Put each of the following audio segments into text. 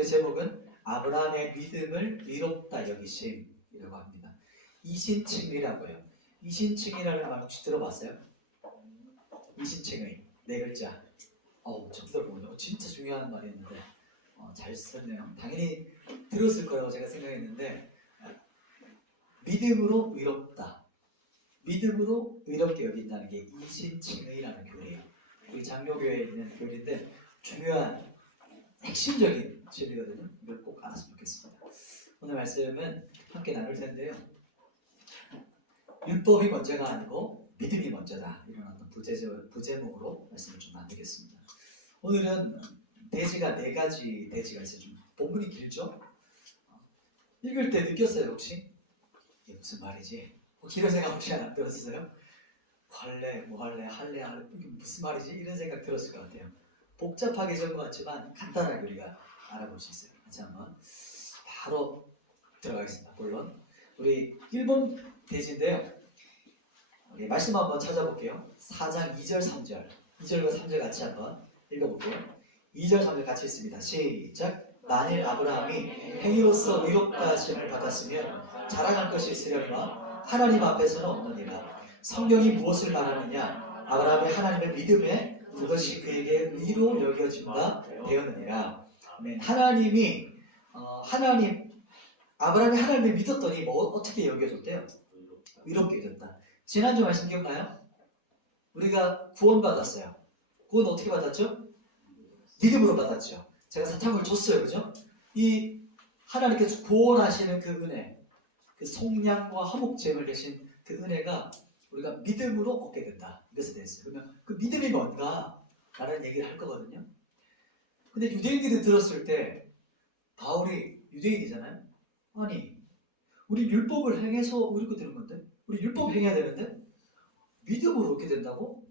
오늘 제목은 아브라함의 믿음을 의롭다 여기심이라고 합니다. 이신칭의라고요. 이신칭의라는 말 혹시 들어봤어요? 이신칭의 네 글자. 처음 들어보네요. 진짜 중요한 말이었는데 잘 썼네요. 당연히 들었을 거라고 제가 생각했는데 믿음으로 의롭다. 믿음으로 의롭게 여긴다는 게 이신칭의라는 교리예요. 우리 장로교회에 있는 교리인데 중요한 핵심적인 진리거든요. 이걸 꼭 알았으면 좋겠습니다. 오늘 말씀은 함께 나눌 텐데요. 율법이 먼저가 아니고 믿음이 먼저다. 이런 어떤 부제목으로 말씀을 좀 나누겠습니다. 오늘은 대지가 4가지 대지가 있어요. 좀 본문이 길죠? 읽을 때 느꼈어요 혹시? 이게 무슨 말이지? 혹시 이런 생각 혹시 안 들었어요? 할래, 뭐 할래, 이게 무슨 말이지? 이런 생각 들었을 것 같아요. 복잡하게 적은 것 같지만 간단하게 우리가 알아볼 수 있어요. 같이 한번 바로 들어가겠습니다. 본론. 우리 1번 대지인데요. 우리 말씀 한번 찾아볼게요. 4장 2절, 3절. 2절과 3절 같이 한번 읽어볼게요. 2절, 3절 같이 읽습니다. 시작. 만일 아브라함이 행위로서 의롭다 하심을 받았으면 자랑할 것이 있으려니와 하나님 앞에서는 없느니라. 성경이 무엇을 말하느냐? 아브라함이 하나님의 믿음에 그것이 그에게 의로 여겨진다 되었느니라. 하나님이 아브라함이 하나님을 믿었더니 어떻게 여겨졌대요? 의롭게 여겼다. 지난주 말씀 기억나요? 우리가 구원받았어요. 구원 어떻게 받았죠? 믿음으로 받았죠. 제가 사탕을 줬어요. 그죠? 이 하나님께서 구원하시는 그 은혜, 그 속량과 화목제물 대신 그 은혜가 우리가 믿음으로 얻게 된다. 이것에 대해서. 그러면 그 믿음이 뭔가? 라는 얘기를 할 거거든요. 근데 유대인들이 들었을 때 바울이 유대인이잖아요. 아니, 우리 율법을 행해서 이렇게 되는 건데? 우리 율법 행해야 되는데? 믿음으로 얻게 된다고?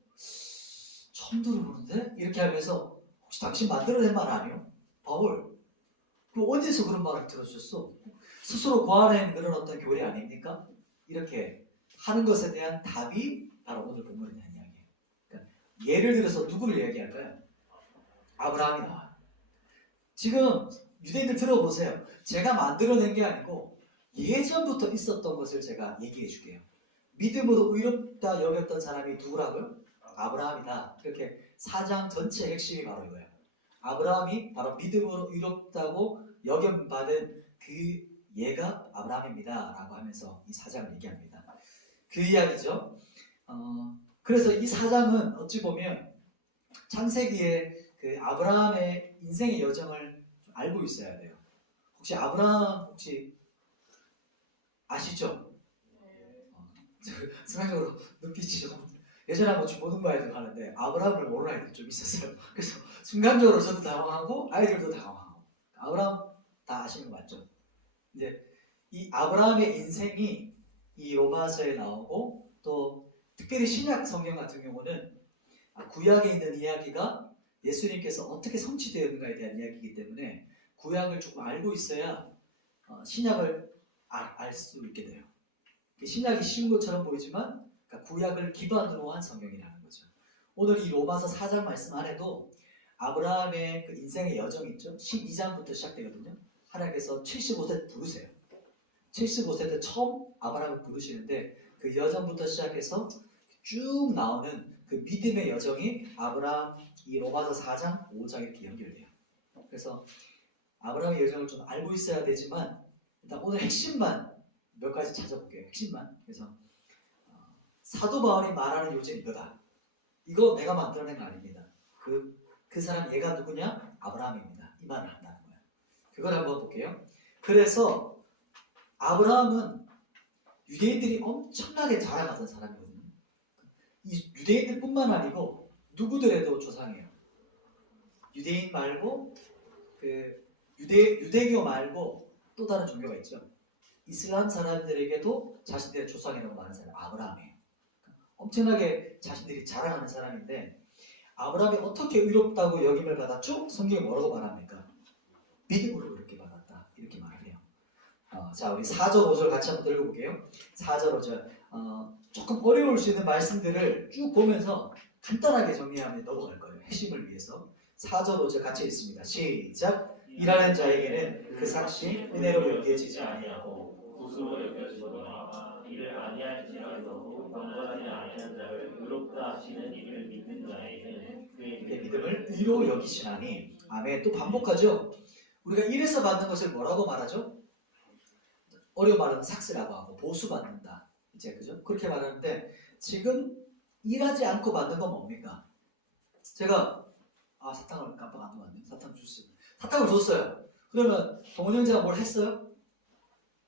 처음 들어보는데? 이렇게 하면서 혹시 당신 만들어낸 말 아니에요? 바울, 그 어디서 그런 말을 들어주셨어? 스스로 고안한 그런 어떤 교리 아닙니까? 이렇게 하는 것에 대한 답이 바로 오늘 본문에 대한 이야기예요. 그러니까 예를 들어서 누구를 이야기할까요? 아브라함이 나와요. 지금 유대인들 들어보세요. 제가 만들어낸 게 아니고 예전부터 있었던 것을 제가 얘기해 줄게요. 믿음으로 의롭다 여겼던 사람이 누구라고요? 아브라함이다. 이렇게 4장 전체 핵심이 바로 이거예요. 아브라함이 바로 믿음으로 의롭다고 여김받은 그 얘가 아브라함입니다. 라고 하면서 이 4장을 얘기합니다. 그 이야기죠. 그래서 이 4장은 어찌 보면 창세기에 그 아브라함의 인생의 여정을 좀 알고 있어야 돼요. 혹시 아브라함 혹시 아시죠? 순간적으로 눈빛이 좀 예전에 한번 모든가에도 가는데 아브라함을 모르는 아이들이 좀 있었어요. 그래서 순간적으로 저도 당황하고 아이들도 당황하고. 아브라함 다 아시는 거 맞죠? 이제 이 아브라함의 인생이 이 로마서에 나오고 또 특별히 신약 성경 같은 경우는 구약에 있는 이야기가 예수님께서 어떻게 성취되었는가에 대한 이야기이기 때문에 구약을 조금 알고 있어야 신약을 알 수 있게 돼요. 신약이 쉬운 것처럼 보이지만 구약을 기반으로 한 성경이라는 거죠. 오늘 이 로마서 4장 말씀 안에도 아브라함의 그 인생의 여정이 있죠. 12장부터 시작되거든요. 하나님께서 75세 부르세요. 75세 때 처음 아브라함을 부르시는데 그 여정부터 시작해서 쭉 나오는 그 믿음의 여정이 아브라함 이 로마서 4장, 5장 이렇게 연결돼요. 그래서 아브라함의 여정을 좀 알고 있어야 되지만 일단 오늘 핵심만 몇 가지 찾아볼게요. 핵심만. 그래서 사도 바울이 말하는 요지는 이거다. 이거 내가 만들어낸 거 아닙니다. 그 사람 얘가 누구냐? 아브라함입니다. 이 말을 한다는 거예요. 그걸 한번 볼게요. 그래서 아브라함은 유대인들이 엄청나게 자랑하던 사람이거든요. 이 유대인들뿐만 아니고 누구들에도 조상이에요. 유대인 말고 유대교 말고 또 다른 종교가 있죠. 이슬람 사람들에게도 자신들의 조상이라고 말하는 사람이 아브라함이에요. 엄청나게 자신들이 자랑하는 사람인데 아브라함이 어떻게 의롭다고 여김을 받았죠? 성경이 뭐라고 말합니까? 믿음으로 이렇게 받았다. 이렇게 말을 해요. 자, 우리 4절, 5절 같이 한번 읽어볼게요. 4절, 5절. 조금 어려울 수 있는 말씀들을 쭉 보면서 간단하게 정리하면 넘어갈 거예요. 핵심을 위해서. 4절, 5절 같이 읽습니다. 시작. 일하는 자에게는 그 삭시 은혜로 여겨지지 아니하고 구수로 여겨지거나 이를 아니할지라도 경건하지 아니하는 자를 의롭다 하시는 이를 믿는 자에게는 그의 믿음을 의로 여기시나니. 아멘. 또 반복하죠. 우리가 일에서 받는 것을 뭐라고 말하죠? 어려운 말은 삭스라고 하고 보수받는다. 이제 그죠? 그렇게 말하는데 지금 일하지 않고 받는 건 뭡니까? 제가 사탕을 깜빡 안 넣었네. 사탕 주스. 사탕을 줬어요. 그러면 동원 형제가 뭘 했어요?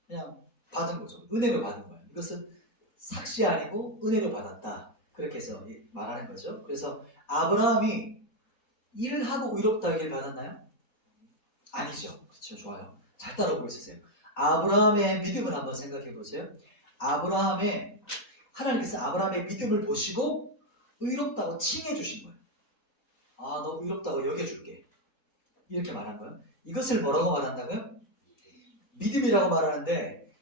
그냥 받은 거죠. 은혜로 받은 거예요. 이것은 삭시 아니고 은혜로 받았다. 그렇게 해서 말하는 거죠. 그래서 아브라함이 일을 하고 의롭다 하길 받았나요? 아니죠. 그렇죠. 좋아요. 잘 따라오고 있으세요. 아브라함의 믿음을 한번 생각해 보세요. 하나님께서 아브라함의 믿음을 보시고 의롭다고 칭해 주신 거예요. 너 의롭다고 여겨줄게. 이렇게 말한 거예요. 이것을 뭐라고 말한다고요? 믿음이라고 말하는데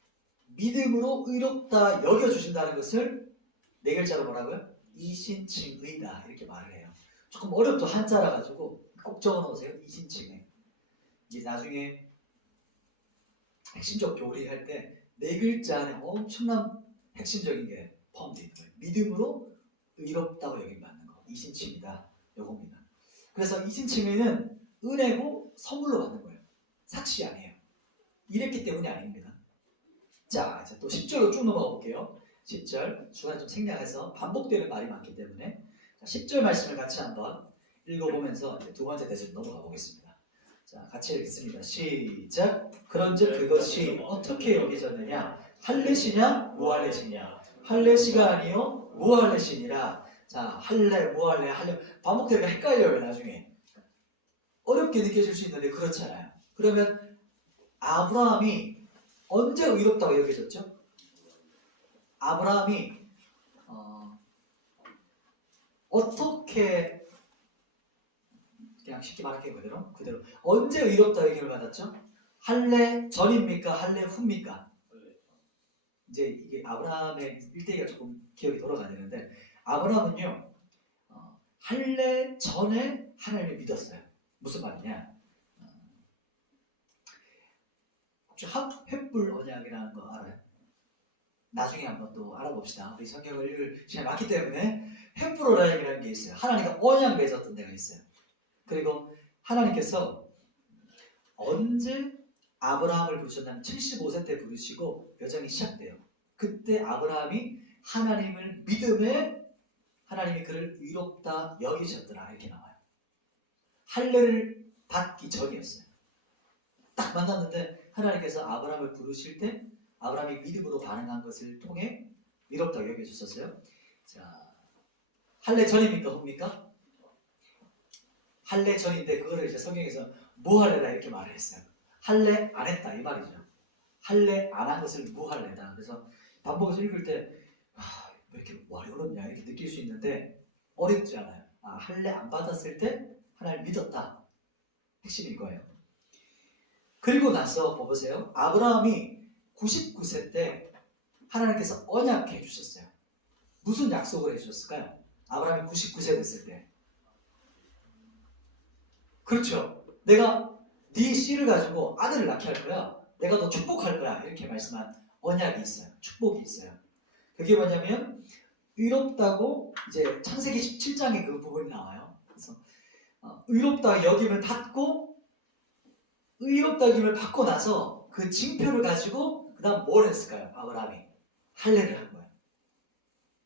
믿음으로 의롭다 여겨주신다는 것을 네 글자로 뭐라고요? 이신칭의다. 이렇게 말을 해요. 조금 어렵죠. 한자라 가지고 꼭 적어놓으세요. 이신칭의. 이제 나중에 핵심적 교리할 때 네 글자 안에 엄청난 핵심적인 게 포함되어 있는 거예요. 믿음으로 의롭다고 여김받는 거. 이신칭이다. 요겁니다. 그래서 이신칭의는 은혜고 선물로 받는 거예요. 삭시 아니에요. 이랬기 때문이 아닙니다. 자, 이제 또 10절로 쭉 넘어가 볼게요. 10절, 중간에 좀 생략해서 반복되는 말이 많기 때문에 10절 말씀을 같이 한번 읽어보면서 이제 두 번째 대신 넘어가 보겠습니다. 자, 같이 읽겠습니다. 시작. 그런즉 그것이 어떻게 여겨졌느냐? 할례시냐 무할례시냐? 할례시가 아니요 무할례시니라. 자, 할례 무할례 반복되니까 헷갈려요. 나중에 어렵게 느껴질 수 있는데 그렇지 않아요. 그러면 아브라함이 언제 의롭다고 여겨졌죠? 아브라함이 어떻게, 그냥 쉽게 말할게요. 그대로 언제 의롭다고 여김을 받았죠? 할례 전입니까? 할례 후입니까? 이제 이게 아브라함의 일대기가 조금 기억이 돌아가야 되는데 아브라함은요 할례 전에 하나님을 믿었어요. 무슨 말이냐? 혹시 횃불 언약이라는 거 알아요? 나중에 한번 또 알아봅시다. 우리 성경을 읽을 시간이 많기 때문에 횃불 언약이라는 게 있어요. 하나님과 언약 맺었던 데가 있어요. 그리고 하나님께서 언제 아브라함을 부르셨냐면 75세 때 부르시고 여정이 시작돼요. 그때 아브라함이 하나님을 믿음에 하나님이 그를 의롭다 여기셨더라 이렇게 나와요. 할례를 받기 전이었어요. 딱 만났는데 하나님께서 아브라함을 부르실 때 아브라함이 믿음으로 반응한 것을 통해 의롭다 여겨주셨어요. 자, 할례 전입니까 후입니까? 할례 전인데 그거를 이제 성경에서 무할례다 이렇게 말을 했어요. 할례 안 했다 이 말이죠. 할례 안 한 것을 무할례다. 그래서 반복해서 읽을 때 왜 이렇게 말이 어렵냐 이렇게 느낄 수 있는데 어렵지 않아요. 할례 안 받았을 때 하나님 믿었다. 핵심인 거예요. 그리고 나서 보세요. 아브라함이 99세 때 하나님께서 언약해 주셨어요. 무슨 약속을 해주셨을까요? 아브라함이 99세 됐을 때. 그렇죠. 내가 네 씨를 가지고 아들을 낳게 할 거야. 내가 너 축복할 거야. 이렇게 말씀한 언약이 있어요. 축복이 있어요. 그게 뭐냐면 의롭다고 이제 창세기 17장에 그 부분이 나와요. 그래서 의롭다 여김을 받고 의롭다 여김을 받고 나서 그 징표를 가지고 그 다음 뭘 했을까요? 아브라함이 할례를 한 거예요.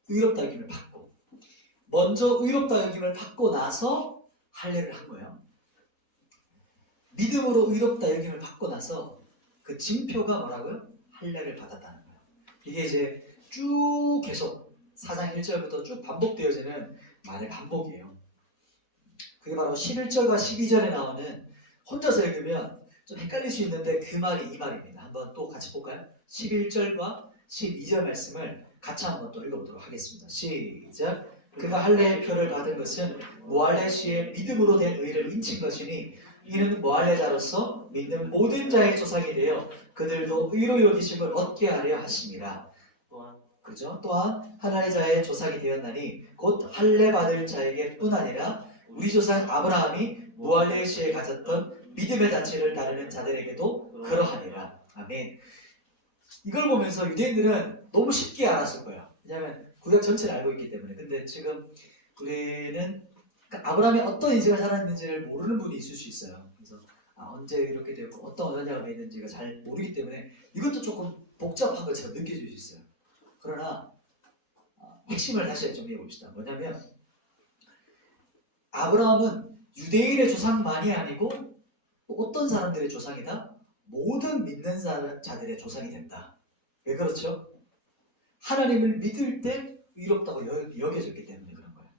의롭다 여김을 받고 먼저 의롭다 여김을 받고 나서 할례를 한 거예요. 믿음으로 의롭다 여김을 받고 나서 그 징표가 뭐라고요? 할례를 받았다는 거예요. 이게 이제 쭉 계속 4장 1절부터 쭉 반복되어지는 말의 반복이에요. 그게 바로 11절과 12절에 나오는 혼자서 읽으면 좀 헷갈릴 수 있는데 그 말이 이 말입니다. 한번 또 같이 볼까요? 11절과 12절 말씀을 같이 한번 또 읽어보도록 하겠습니다. 시작. 그가 할례의 표를 받은 것은 무할례 시에 믿음으로 된 의를 인친 것이니 이는 무할례자로서 믿는 모든 자의 조상이 되어 그들도 의로 여기심을 얻게 하려 하심이라. 그죠? 또한 하나님의 자의 조상이 되었나니 곧 할례 받을 자에게 뿐 아니라 우리 조상 아브라함이 무할례 시에 가졌던 믿음의 자체를 따르는 자들에게도 그러하니라. 아멘. 이걸 보면서 유대인들은 너무 쉽게 알았을 거예요. 왜냐하면 구약 전체를 알고 있기 때문에. 근데 지금 우리는 아브라함이 어떤 인생을 살았는지를 모르는 분이 있을 수 있어요. 그래서 언제 이렇게 되고 어떤 언약을 맺는지가 잘 모르기 때문에 이것도 조금 복잡한 것처럼 느껴질 수 있어요. 그러나 핵심을 다시 정리해 봅시다. 뭐냐면 아브라함은 유대인의 조상만이 아니고 어떤 사람들의 조상이다? 모든 믿는 자들의 조상이 된다. 왜 그렇죠? 하나님을 믿을 때 의롭다고 여겨졌기 때문에 그런 거예요.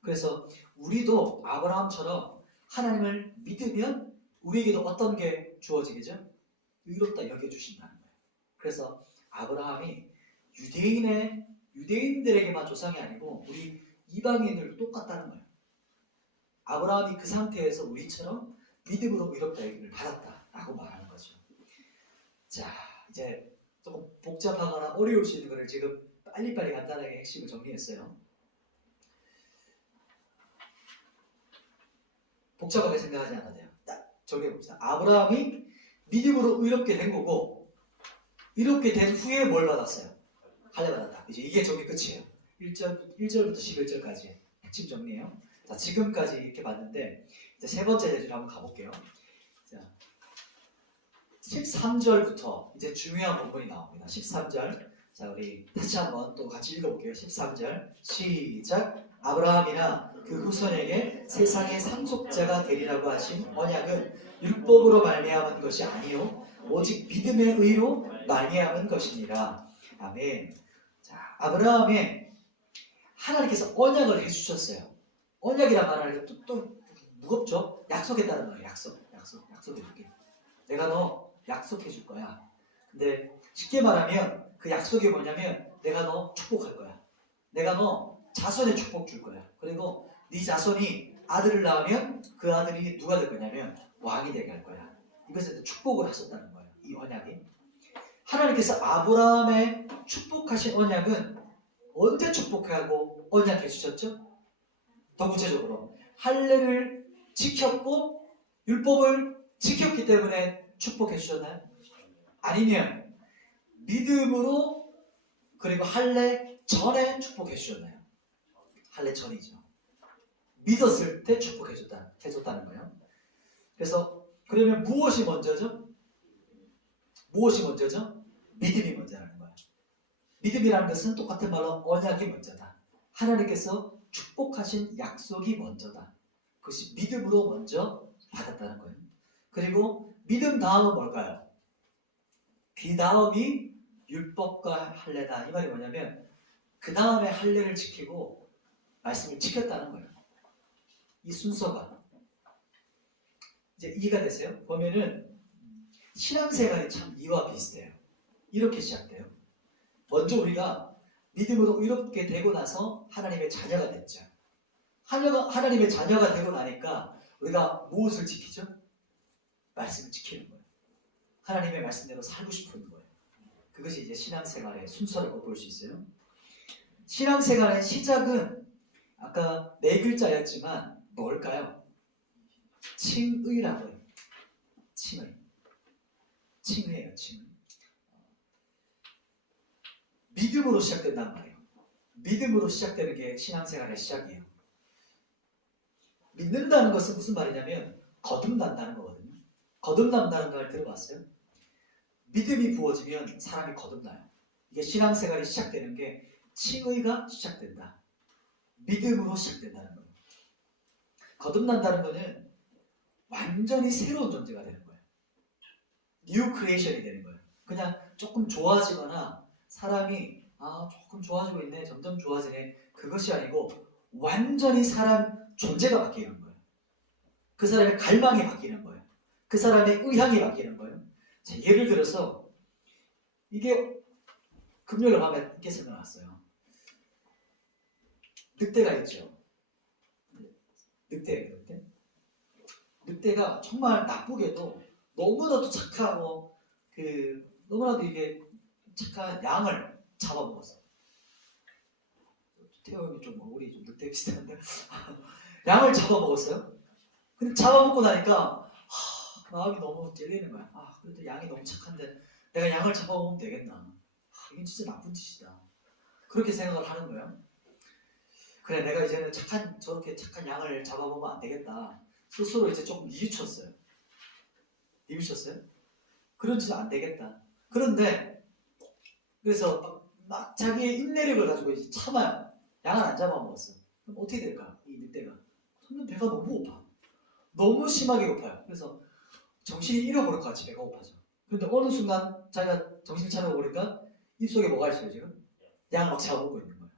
그래서 우리도 아브라함처럼 하나님을 믿으면 우리에게도 어떤 게 주어지겠죠? 의롭다 여겨주신다는 거예요. 그래서 아브라함이 유대인들에게만 조상이 아니고 우리 이방인들도 똑같다는 거예요. 아브라함이 그 상태에서 우리처럼 믿음으로 의롭다 여김을 받았다라고 말하는 거죠. 자, 이제 조금 복잡하거나 어려울 수 있는 것을 지금 빨리빨리 간단하게 핵심을 정리했어요. 복잡하게 생각하지 않아도 돼요. 딱 정리해봅시다. 아브라함이 믿음으로 의롭게 된 거고 이렇게 된 후에 뭘 받았어요? 할례 받았다. 이제 이게 정리 끝이에요. 1절부터 11절까지 핵심 정리예요. 자, 지금까지 이렇게 봤는데 이제 세 번째 예제로 한번 가볼게요. 자, 13절부터 이제 중요한 부분이 나옵니다. 13절. 자, 우리 다시 한번 또 같이 읽어볼게요. 13절 시작. 아브라함이나 그 후손에게 세상의 상속자가 되리라고 하신 언약은 율법으로 말미암은 것이 아니요 오직 믿음의 의로 말미암은 것이니라. 아멘. 자, 아브라함에 하나님께서 언약을 해주셨어요. 언약이란 말은 또 무겁죠? 약속했다는 거예요. 약속해줄게. 내가 너 약속해줄 거야. 근데 쉽게 말하면 그 약속이 뭐냐면 내가 너 축복할 거야. 내가 너 자손의 축복 줄 거야. 그리고 네 자손이 아들을 낳으면 그 아들이 누가 될 거냐면 왕이 되게 할 거야. 이것을 축복을 하셨다는 거예요. 이 언약이. 하나님께서 아브라함의 축복하신 언약은 언제 축복하고 언약해 주셨죠? 더 구체적으로 할례를 지켰고 율법을 지켰기 때문에 축복해 주셨나요? 아니면 믿음으로 그리고 할례 전에 축복해 주셨나요? 할례 전이죠. 믿었을 때 축복해 줬다는 거예요. 그래서 그러면 무엇이 먼저죠? 무엇이 먼저죠? 믿음이 먼저라는 거예요. 믿음이라는 것은 똑같은 말로 언약이 먼저다. 하나님께서 축복하신 약속이 먼저다. 그것이 믿음으로 먼저 받았다는 거예요. 그리고 믿음 다음은 뭘까요? 그 다음이 율법과 할례다. 이 말이 뭐냐면 그 다음에 할례를 지키고 말씀을 지켰다는 거예요. 이 순서가 이제 이해가 되세요? 보면은 신앙생활이 참 이와 비슷해요. 이렇게 시작돼요. 먼저 우리가 믿음으로 의롭게 되고 나서 하나님의 자녀가 됐죠. 하나님의 자녀가 되고 나니까 우리가 무엇을 지키죠? 말씀을 지키는 거예요. 하나님의 말씀대로 살고 싶은 거예요. 그것이 이제 신앙생활의 순서라고 볼 수 있어요. 신앙생활의 시작은 아까 네 글자였지만 뭘까요? 칭의라고 해요. 칭의예요. 믿음으로 시작된단 말이에요. 믿음으로 시작되는 게 신앙생활의 시작이에요. 믿는다는 것은 무슨 말이냐면 거듭난다는 거거든요. 거듭난다는 말 들어봤어요? 믿음이 부어지면 사람이 거듭나요. 이게 신앙생활이 시작되는 게 칭의가 시작된다. 믿음으로 시작된다는 거예요. 거듭난다는 것은 완전히 새로운 존재가 되는 거예요. 뉴 크리에이션이 되는 거예요. 그냥 조금 좋아지거나 사람이 조금 좋아지고 있네, 점점 좋아지네, 그것이 아니고 완전히 사람 존재가 바뀌는 거예요. 그 사람의 갈망이 바뀌는 거예요. 그 사람의 의향이 바뀌는 거예요. 자, 예를 들어서 이게 금요일 밤에 이렇게 생각났어요. 늑대가 있죠. 늑대가 정말 나쁘게도 너무나도 착하고 너무나도 이게 착한 양을 잡아먹었어. 태형이 좀 우리 좀 늑대 비슷한데 양을 잡아먹었어요. 근데 잡아먹고 나니까 마음이 너무 찔리는 거야. 아, 그래도 양이 너무 착한데 내가 양을 잡아먹으면 되겠나. 아, 이건 진짜 나쁜 짓이다. 그렇게 생각을 하는 거예요. 그래, 내가 이제는 저렇게 착한 양을 잡아먹으면 안 되겠다. 스스로 이제 조금 뉘우쳤어요. 뉘우쳤어요? 그런 짓은 안 되겠다. 그런데 그래서 막 자기의 인내력을 가지고 이제 참아요. 양을 안 잡아먹었어. 그럼 어떻게 될까? 이 늑대가 점점 배가 너무 고파. 너무 심하게 고파요. 그래서 정신이 잃어버릴 것 같이 배가 고파져. 그런데 어느 순간 자기가 정신 차려보니까 입속에 뭐가 있어요 지금? 양을 막 잡아먹고 있는 거예요.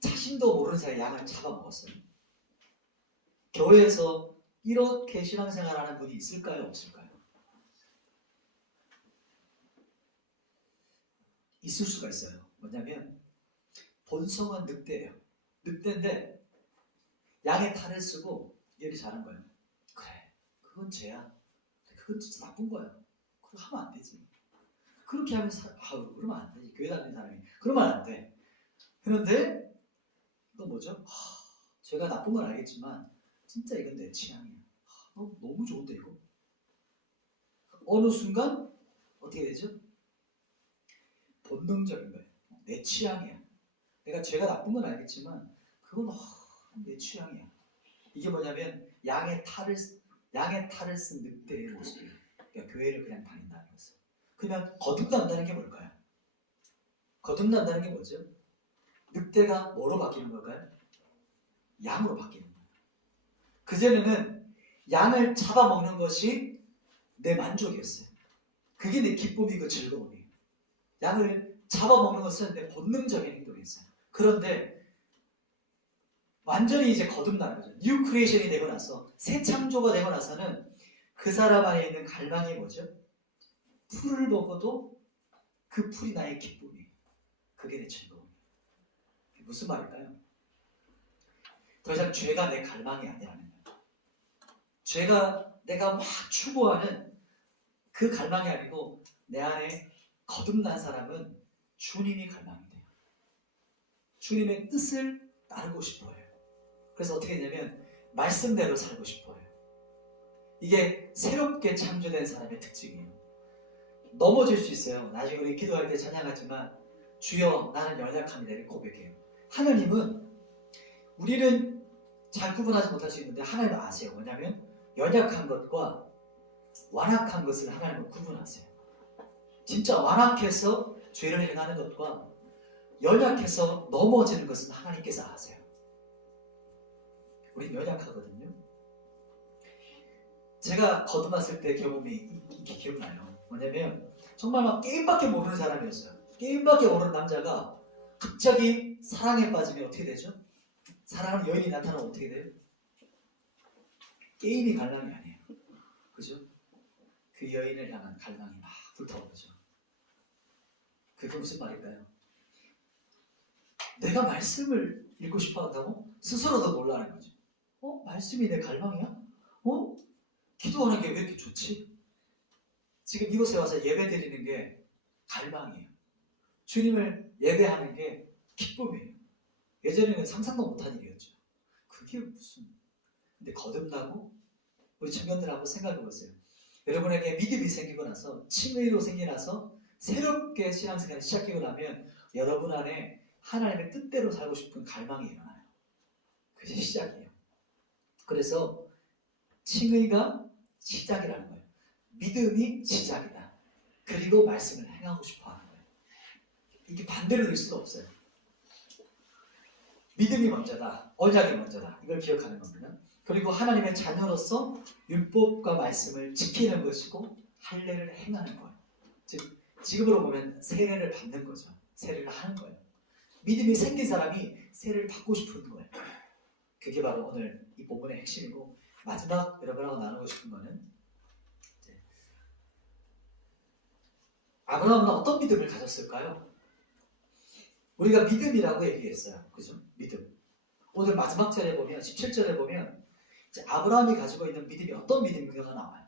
자신도 모르는 사이에 양을 잡아먹었어요. 교회에서 이렇게 신앙생활하는 분이 있을까요? 없을까요? 있을 수가 있어요. 뭐냐면 본성은 늑대예요. 늑대인데 양의 탈을 쓰고 얘를 잘한 거예요. 그래, 그건 죄야. 그건 진짜 나쁜 거야. 그거 하면 안 되지. 그렇게 하면 그러면 안 되지. 교회 다니는 사람이 그러면 안 돼. 그런데 또 뭐죠? 제가 나쁜 건 알겠지만 진짜 이건 내 취향이야. 너무 좋은데 이거. 어느 순간 어떻게 되죠? 본능적인 거예요. 내 취향이야. 내가 죄가 나쁜 건 알겠지만 그건 내 취향이야. 이게 뭐냐면 양의 탈을 쓴 늑대의 모습이에요. 그러니까 교회를 그냥 다닌다는 것을. 그냥 거듭난다는 게 뭘까요? 거듭난다는 게 뭐죠? 늑대가 뭐로 바뀌는 걸까요? 양으로 바뀌는 거예요. 그전에는 양을 잡아먹는 것이 내 만족이었어요. 그게 내 기쁨이고 즐거움이에요. 양을 잡아먹는 것은 내 본능적인 행동이었어요. 그런데 완전히 이제 거듭나는 거죠. 뉴 크리에이션이 되고 나서 새 창조가 되고 나서는 그 사람 안에 있는 갈망이 뭐죠? 풀을 먹어도 그 풀이 나의 기쁨이에요. 그게 내 즐거움이에요. 무슨 말일까요? 더 이상 죄가 내 갈망이 아니라는 거예요. 죄가 내가 막 추구하는 그 갈망이 아니고 내 안에 거듭난 사람은 주님이 갈망이 돼요. 주님의 뜻을 따르고 싶어요. 그래서 어떻게 되냐면 말씀대로 살고 싶어요. 이게 새롭게 창조된 사람의 특징이에요. 넘어질 수 있어요. 나중에 우리 기도할 때 찬양하지만 주여 나는 연약합니다 이렇게 고백해요. 하나님은 우리는 잘 구분하지 못할 수 있는데 하나님은 아세요. 뭐냐면 연약한 것과 완악한 것을 하나님은 구분하세요. 진짜 완악해서 죄를 행하는 것과 연약해서 넘어지는 것은 하나님께서 아세요. 우린 연약하거든요. 제가 거듭났을 때 경험이 이렇게 기억나요. 뭐냐면 정말 막 게임밖에 모르는 사람이었어요. 게임밖에 모르는 남자가 갑자기 사랑에 빠지면 어떻게 되죠? 사랑하는 여인이 나타나면 어떻게 돼요? 게임이 갈망이 아니에요. 그죠? 그 여인을 향한 갈망이 막 불타오르죠. 그게 무슨 말일까요? 내가 말씀을 읽고 싶어 한다고? 스스로도 놀라는 거죠. 말씀이 내 갈망이야? 기도하는 게 왜 이렇게 좋지? 지금 이곳에 와서 예배 드리는 게 갈망이에요. 주님을 예배하는 게 기쁨이에요. 예전에는 상상도 못한 일이었죠. 그게 무슨. 근데 거듭나고 우리 청년들 한번 생각해 보세요. 여러분에게 믿음이 생기고 나서 칭의로 생겨나서 새롭게 신앙생활을 시작하고 나면 여러분 안에 하나님의 뜻대로 살고 싶은 갈망이 일어나요. 그게 시작이에요. 그래서 칭의가 시작이라는 거예요. 믿음이 시작이다. 그리고 말씀을 행하고 싶어 하는 거예요. 이게 반대로 될 수가 없어요. 믿음이 먼저다. 언약이 먼저다. 이걸 기억하는 겁니다. 그리고 하나님의 자녀로서 율법과 말씀을 지키는 것이고 할례를 행하는 거예요. 즉 지금으로 보면 세례를 받는 거죠. 세례를 하는 거예요. 믿음이 생긴 사람이 세례를 받고 싶은 거예요. 그게 바로 오늘 이 본문의 핵심이고 마지막 여러분하고 나누고 싶은 거는 아브라함은 어떤 믿음을 가졌을까요? 우리가 믿음이라고 얘기했어요. 그죠? 믿음. 오늘 마지막 절에 보면 17절에 보면 이제 아브라함이 가지고 있는 믿음이 어떤 믿음인가가 나와요.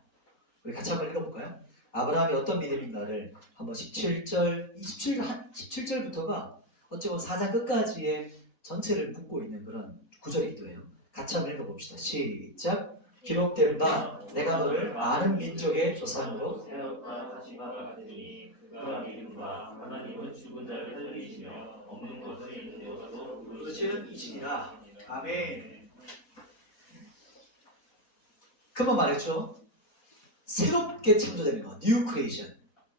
우리 같이 한번 읽어볼까요? 아브라함이 어떤 믿음인가를 한번 17절부터가 어찌 보면 4장 끝까지의 전체를 묶고 있는 그런 구절이기도 해요. 같이 한번 읽어봅시다. 시작. 기록된 바 내가 너를 많은 민족의 조상으로 세웠다 하신 바가 같으니 그가 믿은 바 하나님은 죽은 자를 살리시며 없는 것을 있는 것으로 부르시는 이시니라. 아멘. 그만 말했죠. 새롭게 창조되는 거, 뉴 크리에이션.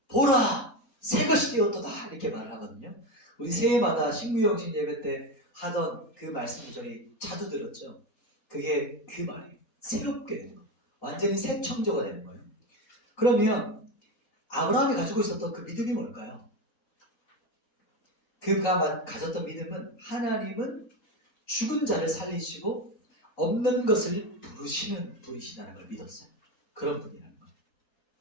보라, 새 것이 되었도다 이렇게 말을 하거든요. 우리 새해마다 신구영신 예배 때 하던 그 말씀 구절이 자주 들었죠. 그게 그 말이에요. 새롭게 되는 거, 완전히 새 창조가 되는 거예요. 그러면 아브라함이 가지고 있었던 그 믿음이 뭘까요? 그가 가졌던 믿음은 하나님은 죽은 자를 살리시고 없는 것을 부르시는 분이시다는 걸 믿었어요. 그런 분이라는 거예요.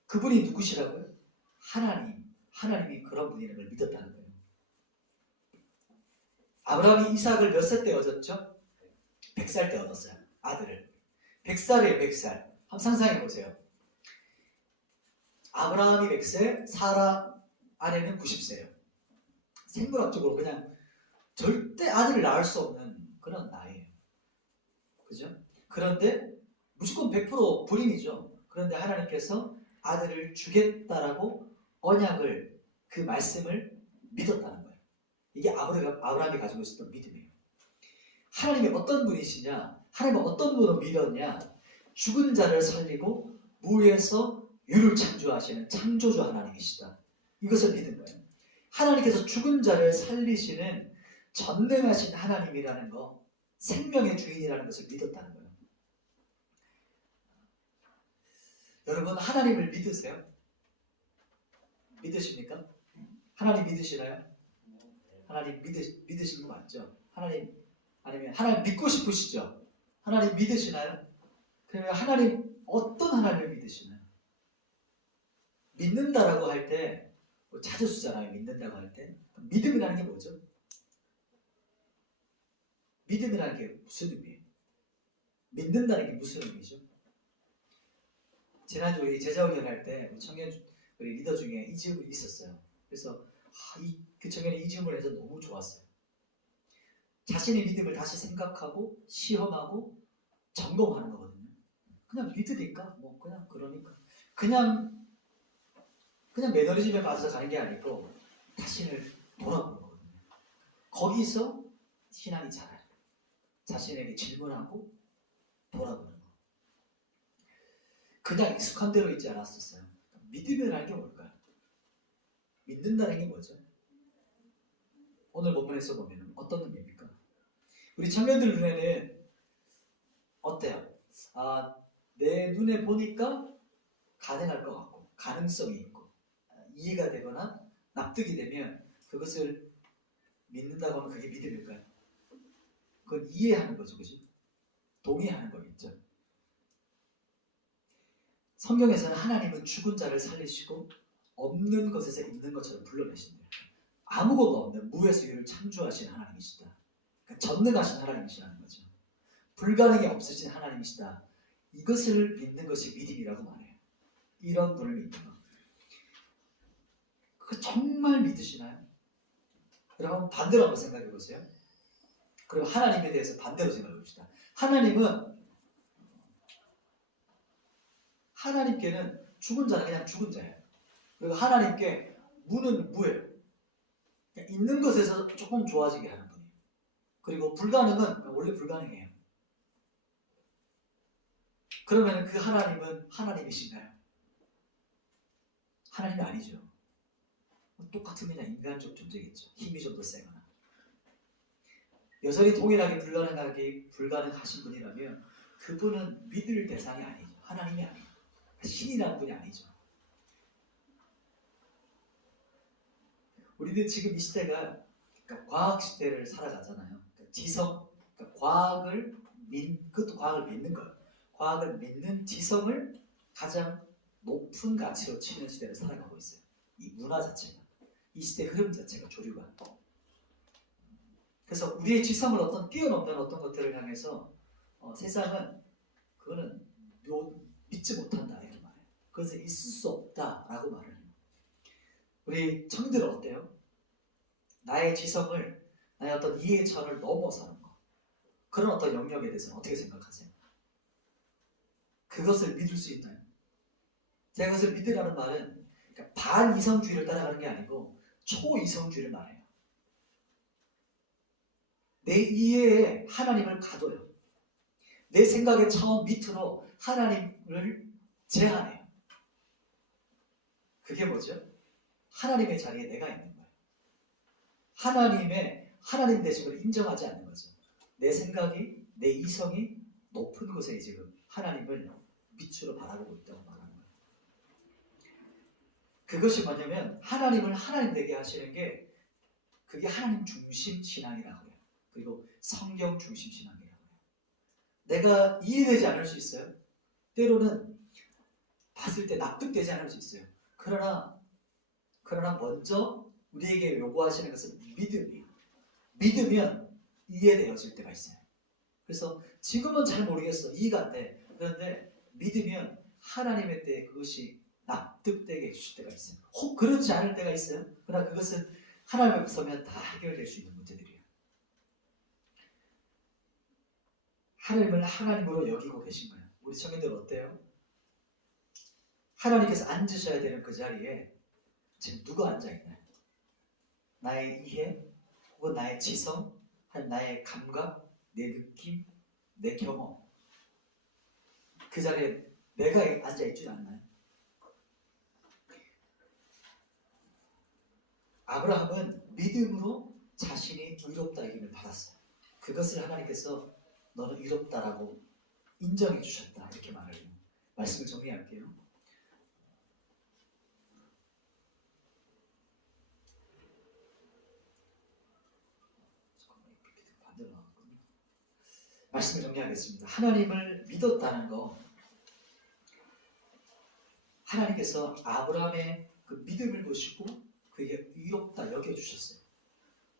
그분이 누구시라고요? 하나님이 그런 분이라는 걸 믿었다는 거예요. 아브라함이 이삭을 몇 살 때 얻었죠? 100살 때 얻었어요. 아들을. 100살이에요. 100살. 한번 상상해 보세요. 아브라함이 100세, 사라 아내는 90세예요. 생물학적으로 그냥 절대 아들을 낳을 수 없는 그런 나이예요. 그죠? 그런데 무조건 100% 불임이죠. 그런데 하나님께서 아들을 주겠다라고 언약을, 그 말씀을 믿었다는 거예요. 이게 아브라함이 가지고 있었던 믿음이에요. 하나님이 어떤 분이시냐? 하나님은 어떤 분을 믿었냐? 죽은 자를 살리고 무에서 유를 창조하시는 창조주 하나님이시다. 이것을 믿은 거예요. 하나님께서 죽은 자를 살리시는 전능하신 하나님이라는 거, 생명의 주인이라는 것을 믿었다는 거예요. 여러분, 하나님을 믿으세요? 믿으십니까? 하나님 믿으시나요? 하나님 믿으시는 거 맞죠? 아니면 하나님 믿고 싶으시죠? 하나님 믿으시나요? 그러면 하나님, 어떤 하나님을 믿으시나요? 믿는다라고 할 때 자주 쓰잖아요. 믿는다고 할 때. 믿음이라는 게 뭐죠? 믿음이라는 게 무슨 의미예요? 믿는다는 게 무슨 의미죠? 지난주 우리 제자훈련 할 때 청년 우리 리더 중에 이 질문이 있었어요. 그래서 그 청년이 이 질문을 해서 너무 좋았어요. 자신의 믿음을 다시 생각하고 시험하고 점검하는 거거든요. 그냥 믿으니까 그냥 그러니까 그냥 매너리즘에 빠져서 가는 게 아니고 자신을 돌아보는 거거든요. 거기서 신앙이 자라요. 자신에게 질문하고 돌아보는 거. 그냥 익숙한 대로 있지 않았었어요. 믿음이라는 게 뭘까요? 믿는다는 게 뭐죠? 오늘 본문에서 보면 어떤 의미입니까? 우리 청년들 눈에는 어때요? 내 눈에 보니까 가능할 것 같고 가능성이 있고 이해가 되거나 납득이 되면 그것을 믿는다고 하면 그게 믿음일까요? 그건 이해하는 거죠. 그지? 동의하는 거겠죠. 성경에서는 하나님은 죽은 자를 살리시고 없는 것에서 있는 것처럼 불러내신대요. 아무것도 없는 무에서 유를 창조하신 하나님이시다. 그러니까 전능하신 하나님이시라는 거죠. 불가능이 없으신 하나님이시다. 이것을 믿는 것이 믿음이라고 말해요. 이런 분을 믿는 것. 그거 정말 믿으시나요? 여러분 반대로 한번 생각해 보세요. 그럼 하나님에 대해서 반대로 생각해 봅시다. 하나님께는 죽은 자는 그냥 죽은 자예요. 그리고 하나님께 무는 무예요. 그냥 있는 것에서 조금 좋아지게 하는 분이에요. 그리고 불가능은 원래 불가능해요. 그러면 그 하나님은 하나님이신가요? 하나님이 아니죠. 똑같은 그냥 인간적 존재겠죠. 힘이 좀 더 세거나. 여전히 동일하게 불가능하신 분이라면 그분은 믿을 대상이 아니죠. 하나님이 아니죠. 신이라는 분이 아니죠. 우리는 지금 이 시대가 과학 시대를 살아가잖아요. 지성, 그것도 과학을 믿는 거예요. 과학을 믿는 지성을 가장 높은 가치로 치는 시대를 살아가고 있어요. 이 문화 자체가, 이 시대의 흐름 자체가 조류가. 그래서 우리의 지성을 뛰어넘는 어떤 것들을 향해서 세상은 그거는 믿지 못한다 이렇게 말해요. 그것은 있을 수 없다라고 말을 해요. 우리 청들은 어때요? 나의 지성을, 나의 어떤 이해의 차원을 넘어서는 거. 그런 어떤 영역에 대해서는 어떻게 생각하세요? 그것을 믿을 수 있나요? 제가 그것을 믿으라는 말은 그러니까 반이성주의를 따라가는 게 아니고 초이성주의를 말해요. 내 이해에 하나님을 가둬요. 내 생각의 차원 밑으로 하나님을 제한해요. 그게 뭐죠? 하나님의 자리에 내가 있는 거예요. 하나님 되심을 인정하지 않는 거죠. 내 생각이, 내 이성이 높은 곳에 지금 하나님을 밑으로 바라보고 있다고 말하는 거예요. 그것이 뭐냐면 하나님을 하나님 되게 하시는 게 그게 하나님 중심 신앙이라고 해요. 그리고 성경 중심 신앙이라고 해요. 내가 이해되지 않을 수 있어요. 때로는 봤을 때 납득되지 않을 수 있어요. 그러나 먼저 우리에게 요구하시는 것은 믿음이에요. 믿으면 이해되어질 때가 있어요. 그래서 지금은 잘 모르겠어. 이해가 안 돼. 그런데 믿으면 하나님의 때에 그것이 납득되게 해주실 때가 있어요. 혹 그렇지 않을 때가 있어요. 그러나 그것은 하나님 앞에 서면 다 해결될 수 있는 문제들이에요. 하나님을 하나님으로 여기고 계신 거예요. 우리 청년들 어때요? 하나님께서 앉으셔야 되는 그 자리에 지금 누가 앉아있나요? 나의 이해, 혹은 나의 지성, 나의 감각, 내 느낌, 내 경험, 그 자리에 내가 앉아있지 않나요? 아브라함은 믿음으로 자신이 의롭다 여김을 받았어요. 그것을 하나님께서 너는 의롭다라고 인정해 주셨다 이렇게 말을 해요. 말씀을 정리할게요. 말씀을 정리하겠습니다. 하나님을 믿었다는 거, 하나님께서 아브라함의 그 믿음을 보시고 그에게 의롭다 여겨주셨어요.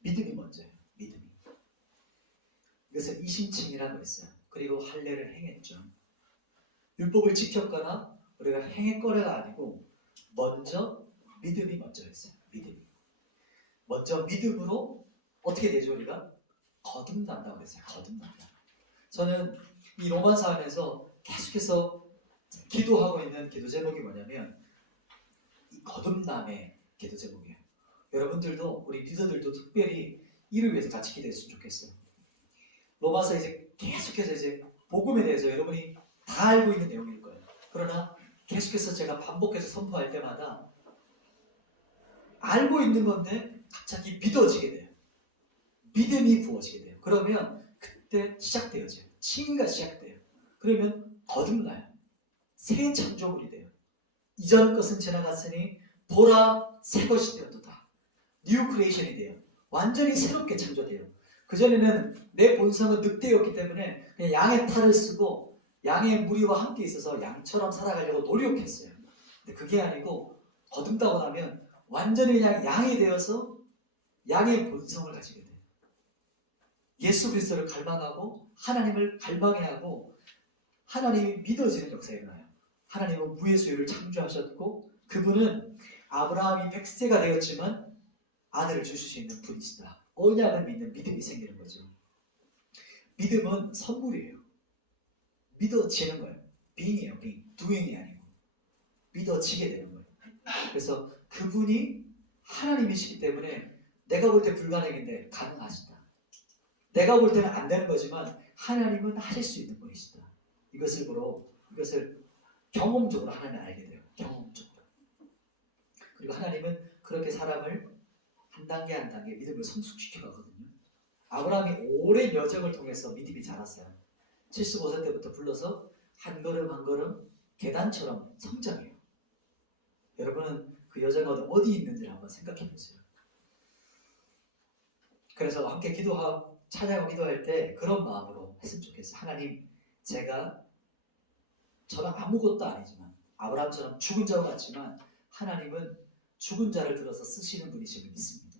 믿음이 먼저예요. 믿음이. 이것을 이심칭이라고 했어요. 그리고 할례를 행했죠. 율법을 지켰거나 우리가 행했거래가 아니고 먼저 믿음이 먼저였어요. 믿음이. 먼저 믿음으로 어떻게 되죠? 우리가 거듭난다고 했어요. 거듭난다. 저는 이 로마서 안에서 계속해서 기도하고 있는 기도 제목이 뭐냐면 이 거듭남의 기도 제목이에요. 여러분들도 우리 리더들도 특별히 이를 위해서 같이 기도했으면 좋겠어요. 로마서 이제 계속해서 이제 복음에 대해서 여러분이 다 알고 있는 내용일 거예요. 그러나 계속해서 제가 반복해서 선포할 때마다 알고 있는 건데 갑자기 믿어지게 돼요. 믿음이 부어지게 돼요. 그러면 그때 시작되어져요. 칭의가 시작돼요. 그러면 거듭나요. 새 창조물이 돼요. 이전 것은 지나갔으니 보라 새 것이 되었도다. 뉴 크리에이션이 돼요. 완전히 새롭게 창조돼요. 그전에는 내 본성은 늑대였기 때문에 그냥 양의 탈을 쓰고 양의 무리와 함께 있어서 양처럼 살아가려고 노력했어요. 근데 그게 아니고 거듭나고 나면 완전히 그냥 양이 되어서 양의 본성을 가지게 돼요. 예수 그리스도를 갈망하고 하나님을 갈망해야 하고 하나님이 믿어지는 역사가 일어나요. 하나님은 무의 수유를 창조하셨고 그분은 아브라함이 100세가 되었지만 아들을 주실 수 있는 분이시다. 언약을 믿는 믿음이 생기는 거죠. 믿음은 선물이에요. 믿어지는 거예요. being이에요. being. doing이 아니고 믿어지게 되는 거예요. 그래서 그분이 하나님이시기 때문에 내가 볼 때 불가능인데 가능하시다. 내가 볼 때는 안 되는 거지만 하나님은 하실 수 있는 분이시다. 이것을 경험적으로 하나님을 알게 돼요. 경험적으로. 그리고 하나님은 그렇게 사람을 한 단계 한 단계 믿음을 성숙시켜 가거든요. 아브라함이 오랜 여정을 통해서 믿음이 자랐어요. 75세 때부터 불러서 한 걸음 한 걸음 계단처럼 성장해요. 여러분은 그 여자가 어디 있는지를 한번 생각해 보세요. 그래서 함께 기도하고 찬양하고 기도할 때 그런 마음으로 했으면 좋겠어요. 하나님, 저는 아무것도 아니지만 아브라함처럼 죽은 자 같지만 하나님은 죽은 자를 들어서 쓰시는 분이심을 믿습니다.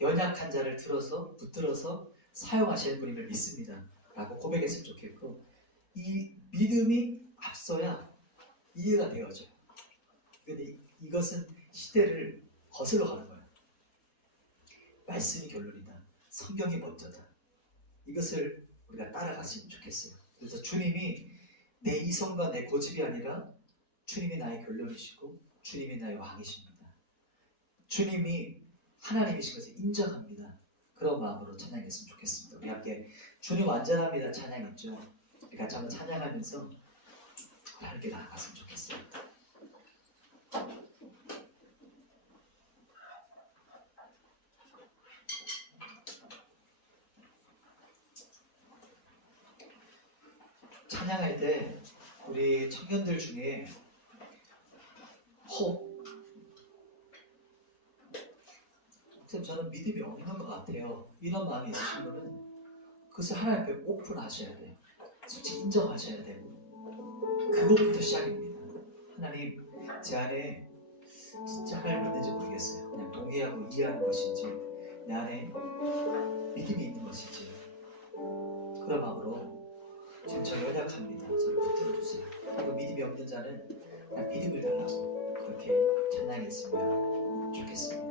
연약한 자를 들어서 붙들어서 사용하시는 분임을 믿습니다. 라고 고백했으면 좋겠고 이 믿음이 앞서야 이해가 되어져요. 근데 이것은 시대를 거슬러 가는 거예요. 말씀이 결론이다. 성경이 먼저다. 이것을 우리가 따라갔으면 좋겠어요. 그래서 주님이 내 이성과 내 고집이 아니라 주님이 나의 결론이시고 주님이 나의 왕이십니다. 주님이 하나님이신 것을 인정합니다. 그런 마음으로 찬양했으면 좋겠습니다. 우리 함께 주님 완전합니다 찬양 있죠? 같이 한번 찬양하면서 하나님께 나아갔으면 좋겠어요. 찬양할 때 우리 청년들 중에 선생님 저는 믿음이 없는 것 같아요. 이런 마음이 있으신 분은 그것을 하나님 앞에 오픈하셔야 돼요. 솔직히 인정하셔야 되고 그것부터 시작입니다. 하나님 제 안에 진짜 하나님 있는지 모르겠어요. 그냥 동의하고 이해하는 것인지 내 안에 믿음이 있는 것인지 그런 마음으로 지금 저 연약합니다. 저를 붙들어주세요. 그리고 믿음이 없는 자는 그냥 믿음을 달라고 그렇게 찬양했으면 좋겠습니다.